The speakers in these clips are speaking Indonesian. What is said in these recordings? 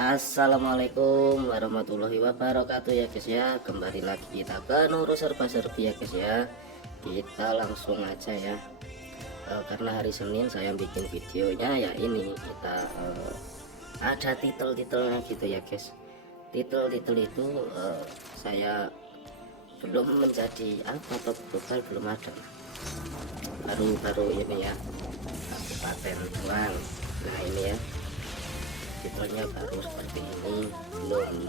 Assalamualaikum warahmatullahi wabarakatuh ya guys ya. Kembali lagi kita ke Nurul Serba Serbi ya guys ya. Kita langsung aja ya. Karena hari Senin saya bikin videonya ya ini kita ada titel-titelnya gitu ya guys. Titel-titel itu saya belum menjadi apa top global, belum ada. Baru-baru ini ya. Kabupaten Malang. Nah ini ya. Titelnya baru seperti ini, belum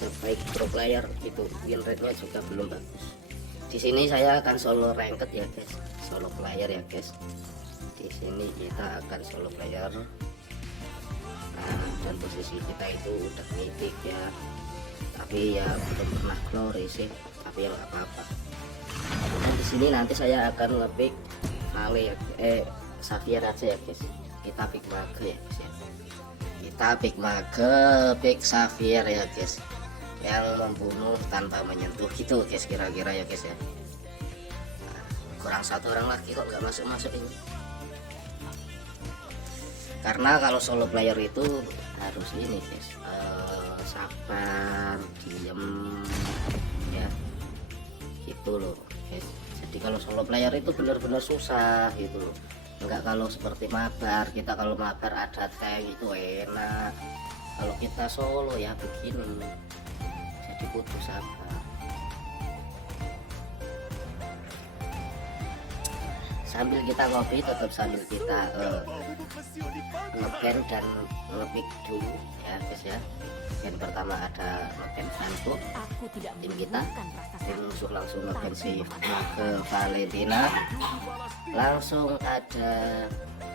sebaik pro player gitu, win rate-nya juga belum bagus. Di sini saya akan solo ranked ya guys, solo player ya guys. Di sini kita akan solo player. Nah, dan posisi kita itu udah mythic ya, tapi ya belum pernah glory sih, tapi ya nggak apa-apa. Dan di sini nanti saya akan ngepick Vale Xavier aja ya guys. Kita pick mage ya guys ya. Kita pick mage, pick Xavier ya guys, yang membunuh tanpa menyentuh gitu guys, kira-kira ya guys ya. Nah, kurang satu orang lagi kok nggak masuk ini. Karena kalau solo player itu harus ini guys, sabar, diem ya gitu loh guys. Jadi kalau solo player itu benar-benar susah gitu loh. Enggak kalau seperti mabar, kita kalau mabar ada tank itu enak. Kalau kita solo ya begini, jadi butuh sabar. Sambil kita ngopi, tetap sambil kita nge-ban dan nge-pick dulu ya guys ya. Yang pertama ada nge-ban Santuk, tim kita, tim musuh langsung nge-ban si ke Valentina, langsung ada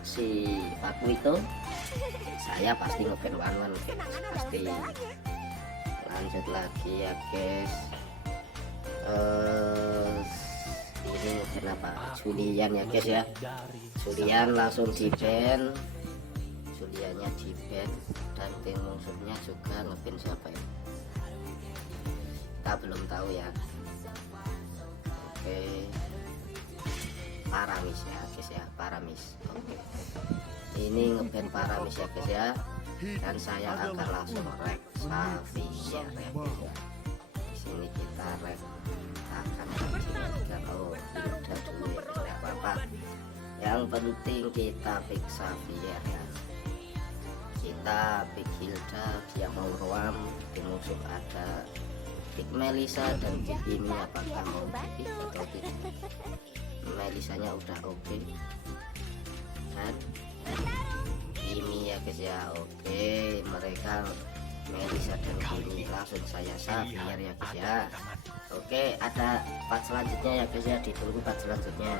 si Pakuito. Saya pasti nge-ban Wanwan pasti. Lanjut lagi ya guys, ini kenapa Julian ya guys ya. Julian langsung di ban, Juliannya di ban, dan tim musuhnya juga nge-ban siapa ya, kita belum tahu ya. Oke, Paramis ya guys ya, Paramis. Oke, ini nge-ban Paramis ya guys ya, dan saya akan langsung rek Xavier ya guys ya. Di sini kita rek akan menjadikan Hilda dulu ya, tidak apa-apa. Yang penting kita pick Xavier ya. Kita pick Hilda, dia mau roam, di musuh ada pick Melissa dan pick ini, apakah mau pick atau tidak. Melisanya udah oke. Dan ini ya guys ya, oke, mereka Melissa dan ini langsung saya Xavier ya guys ya. Oke, ada part selanjutnya ya guys ya, ditunggu part selanjutnya.